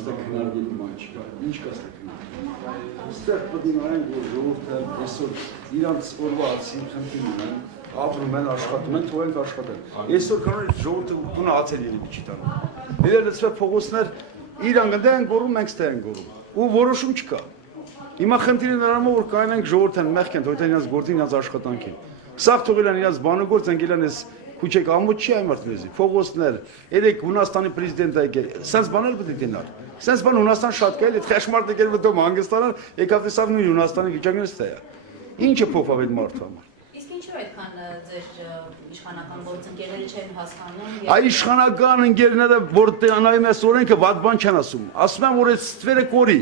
այստեղ քննարկելու բան չկա, ինչ կա այստեղ քննարկելու։ Այստեղ պետք է նայենք, որ ժողովուրդը այսօր իրանց օրվա ացին խնդիր ունեն, ապրում են, աշխատում են, թողենք աշխատեն։ Այսօր կանոն ժողովուրդը տունը ացել երևի չի տանում։ Իրեն լցվե փողոցներ իրան գնդե են գորում, մենք ստե են գորում։ Ու որոշում չկա։ Հիմա խնդիրը նրանով որ կանենք ժողովուրդը մեղք են, թողել իրենց գործին, իրենց աշխատանքին։ Սաղ թողել են իրենց բանագործ, ընկել են այս Քուչեք ամոթ չի այմարտ լեզի, փողոցներ, երեք Հունաստանի պրեզիդենտը եկել, սենց բաներ պետք է դենալ, սենց բան Հունաստան շատ կա, այդ խեղճմարդ եկել վտում Հանգստանան, եկավ տեսավ նույն Հունաստանի վիճակն էս է։ Ինչը փոխավ այդ մարդու համար։ Իսկ ինչու այդքան ձեր իշխանական գործընկերները չեն հասկանում։ Այ իշխանական ընկերները, որ նայում ես օրենքը, վատ բան չեն ասում, ասում են, որ այդ ստվերը կորի,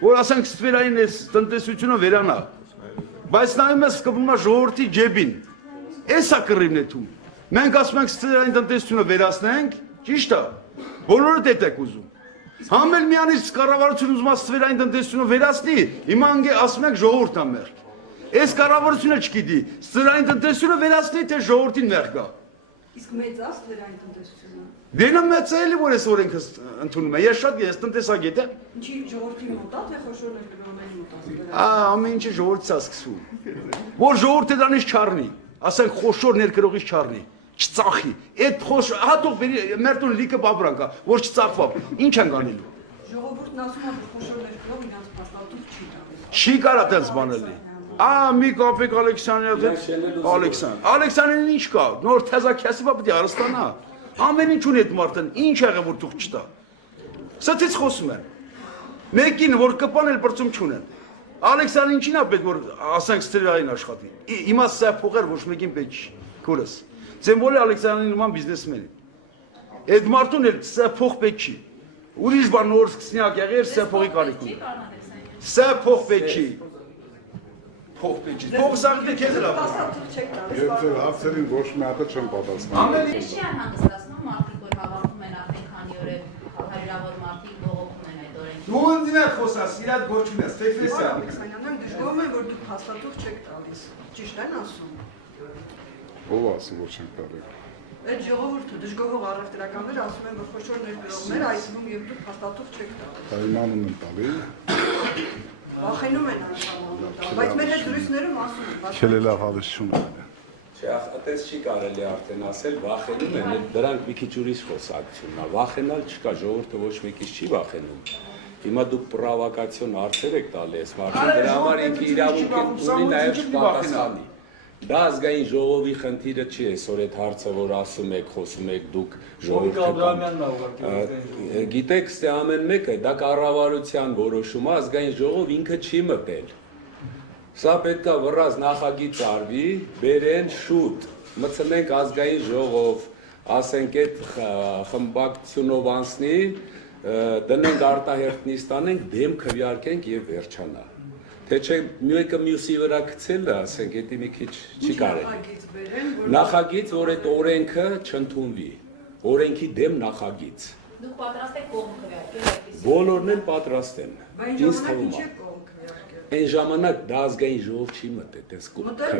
որ ասենք ստվերային այս տնտեսությունը վերանա, բայց նայում ես կպնում է ժողովրդի ջեբին, էս է կռիվն է թում։ Մենք ասում ենք ստվերային տնտեսությունը վերացնենք, ճիշտ է, բոլորը դետ եք ուզում։ Համ էլ միանից կառավարությունը ուզում է ստվերային տնտեսությունը վերացնի, հիմա ասում ենք ժողովուրդն է մեղք։ Այս կառավարությունը չգիտի, ստվերային տնտեսությունը վերացնի, թե ժողովրդին մեղք կա։ Իսկ մեծ է ստվերային տնտեսությունը։ Դենա մեծ է էլի, որ այս օրենքը ընդունում է, ես շատ ես տնտեսագետ եմ։ Ինչի ժողովրդի մոտ է, թե խոշոր ներգրավների մոտ է։ Ամեն ինչը ժողովրդից է սկսվում։ Որ ժողովուրդը դրանից չառնի, ասենք խոշոր ներգրողից չառնի, չծախի։ Այդ հատող մեր տուն լիքը բաբրանք է, որ չծախվա։ Ինչ են անելու։ Ժողովուրդն ասում է, որ խոշոր ներգրող իրանց փաստաթուղթ չի տալիս։ Չի կարա տենց բանել։ Մի կապեք Ալեքսանյանը, Ալեքսանյանին ինչ կա, նոր թեզակյասի բա պետք է արստանա։ Ամեն ինչ ունի այդ մարդն, ինչ եղե որ թուղթ չտա։ Սթից խոսում են։ Մեկին որ կպան էլ բրծում չունեն։ Ալեքսանյանը ինչին է պետք որ ասենք ստվերային աշխատի։ Հիմա սա փողեր ոչ մեկին պետք չի։ Քորս։ Ձեմոլի Ալեքսանյանի նման բիզնեսմեն։ Այդ մարդուն էլ սա փող պետք չի։ Ուրիշ բան նոր սկսնյակ եղեր սա փողի կարիք ունի։ Սա փող պետք չի։ Փող պետք չի։ Փողը սաղդի քեզ լավ։ Փաստաթուղթ չեք տալիս։ Ես ձեր հարցերին ոչ մի հատ չեմ պատասխանում։ Ես չի անհանգստացնում մարդիկ, որ հավաքում են արդեն քանի օր է հարյուրավոր մարդիկ բողոքում են այդ օրենքի։ Դու ընդդիմը խոսաս, իրադ գործում ես, տեֆեսը։ Ալեքսանյանն դժգոհում են, որ դուք փաստաթուղթ չեք տալիս։ Ճիշտ են ասում։ Ով ասում որ չեմ տալի։ Այդ ժողովուրդը դժգոհող առևտրականները ասում են, որ խոշոր ներգրողներ այցելում եւ դուք փաստաթուղթ չեք տալիս։ Իմանուն եմ տալի։ Վախենում են անշանալու, բայց մեր հետ զրույցներում ասում են։ Քելելա հավեսություն է։ Չէ, այդպես չի կարելի արդեն ասել, վախենում են, դրանք մի քիչ ուրիշ խոսակցությունն է։ Վախենալ չկա, ժողովուրդը ոչ մեկից չի վախենում։ Հիմա դուք պրովոկացիոն հարցեր եք տալի այս մարդուն, դրա համար ինքը իրավունք ունի նաև չպատասխանի։ Դա ազգային ժողովի խնդիրը չի այսօր այդ հարցը, որ ասում եք, խոսում եք դուք ժողովրդական։ Գիտեք, ստե ամեն մեկը դա կառավարության որոշում է, ազգային ժողով ինքը չի մտել։ Սա պետք է վռած նախագիծ արվի, բերեն շուտ, մտցնենք ազգային ժողով, ասենք այդ խմբակցությունով անցնի, դնենք արտահերթ նիստանենք, դեմ քվեարկենք եւ վերջանա։ Թե չէ մեկը մյուսի վրա գցելը, ասենք, դա մի քիչ չի կարելի։ Նախագիծ, որ այդ օրենքը չընդունվի, օրենքի դեմ նախագիծ։ Դուք պատրաստ եք կողմ քվեարկել այդպես։ Բոլորն են պատրաստ են։ Ինձ թվում է։ Այն ժամանակ դա ազգային ժողով չի մտել, դες չի մտել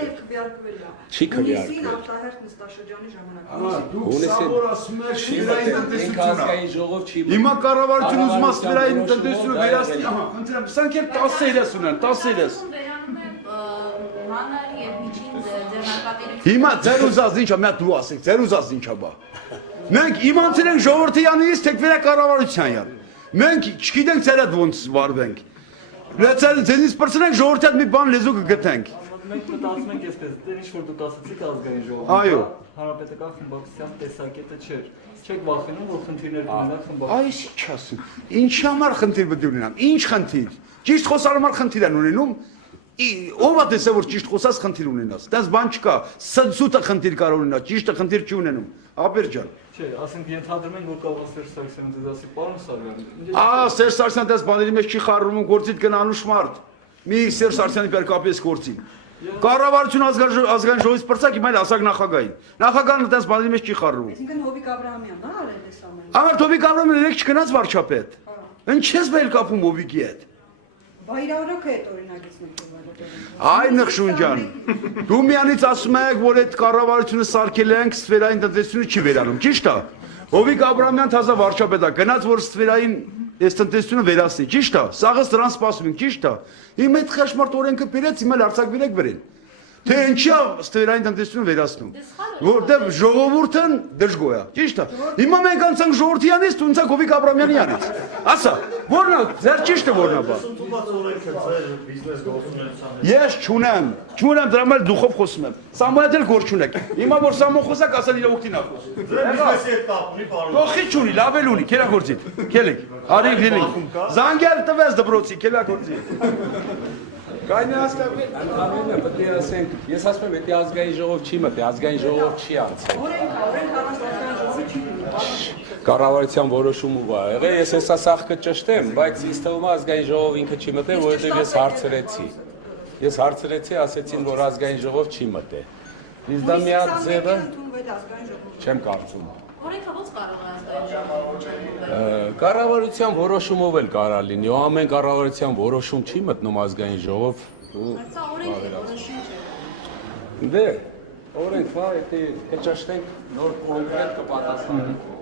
եւ քվեարկվել է։ Չի քվեարկվել։ Հունիսին արտահերթ նստաշրջանի ժամանակ։ Ազգային ժողով չի մտել։ Հիմա կառավարությունը ուզում է ստվերային տնտեսությունը վերացնի, ահա, խնդրեմ, սրանք էլ 10-30 ունեն, 10-30։ Մանր եւ միջին ձեռնարկատիրություն։ Հիմա ձեր ուզած ինչա, մի հատ դու ասեք, ձեր ուզած ինչա բա։ Մենք իմանցել ենք ժողովրդի յանից, թե վերակառավարության յան։ Մենք չգիտենք ձեր հետ ոնց վարվենք։ Ձենից պրծնենք ժողովրդի հետ մի բան լեզու կգտենք։ Մենք մտածում ենք այսպես, դեռ ինչ որ դուք ասացիք ազգային ժողովը։ Այո։ Հանրապետական խմբակցության տեսակետը չէր։ Չեք վախենում, որ խնդիրներ կունենան խմբակցության։ Այս ինչ ասում։ Ինչի համար խնդիր պետք է ունենամ։ Ինչ խնդիր։ Ճիշտ խոսալու համար խնդիր են ունենում։ Ով է տեսել որ ճիշտ խոսած խնդիր ունենաս։ Դες բան չկա։ Սուտը խնդիր կարող ունենա, ճիշտը խնդիր չի ունենում։ Աբերջան։ Չէ, ասենք ենթադրում ենք, որ կարող է Սերժ Սարգսյանը դες ասի, պարոն Սարգսյան։ Սերժ Սարգսյանը դες բաների մեջ չի խառնում, գործիդ գնալու շմարտ։ Մի Սերժ Սարգսյանի պերկապես գործին։ Կառավարություն ազգային ժողովից պրծակ, հիմա էլ ասակ նախագահին։ Նախագահն դες բաների մեջ չի խառնում։ Այսինքն Հովիկ Աբրահամյանն է արել այս ամենը։ Ամեն Հովիկ Աբրահամյանը երեք չգնաց վարչապետ։ Ինչ ես մեր կապում Հովիկի հետ։ Բայրավրոք է այդ օրինագիծն եք Այ Նխշունջան, դու միանից ասում եք, որ այդ կառավարությունը սարքել ենք, ստվերային տնտեսությունը չի վերանում, ճիշտ է։ Հովիկ Աբրամյան թազա վարչապետա գնաց որ ստվերային այս տնտեսությունը վերացնի, ճիշտ է, սաղը դրան սպասում ենք, ճիշտ է։ Իմ այդ խաշմարտ օրենքը բերեց, հիմա արձակվիրեք վրեն։ Թե ինչի է ստվերային տնտեսությունը վերացնում։ Որտեւ ժողովուրդն դժգոհ է, ճիշտ է։ Հիմա մենք անցանք ժողովրդյանից, դու ինձ Հովիկ Աբրամյանից։ Ասա, որն է, ձեր ճիշտը որն է բա։ Ես չունեմ դրա համար դուխով խոսում եմ։ Սամոյել դել գործ չունեք։ Հիմա որ Սամոն խոսակ ասել իր օգտին է խոսում։ Բիզնեսի հետ կապ ունի, պարոն։ Թողի չունի, լավ էլ ունի, քերագործի։ Քելեք, արի գնի։ Զանգել տվես դպրոցի, քելագործի։ Կայնի հասկացի։ Անտանելը պետք է ասենք, ես ասում եմ, եթե ազգային ժողով չի մտի, ազգային ժողով չի անցել։ Կառավարության որոշումը ա եղել, ես հեսա սաղ կճշտեմ, բայց ինձ թվում է ազգային ժողով ինքը չի մտել, որովհետև ես հարցրեցի։ Ես հարցրեցի, ասեցին, որ ազգային ժողով չի մտել։ Իսկ դա մի հատ ձևը չեմ կարծում։ Օրենքը ո՞նց կարող է ազգային ժողով։ Կառավարության որոշումով էլ կարա լինի, ու ամեն կառավարության որոշում չի մտնում ազգային ժողով։ Սա օրենք է, որոշում չէ։ Դե, օրենք, եթե հեճաշտենք նոր կոնկրետ կպատասխանենք։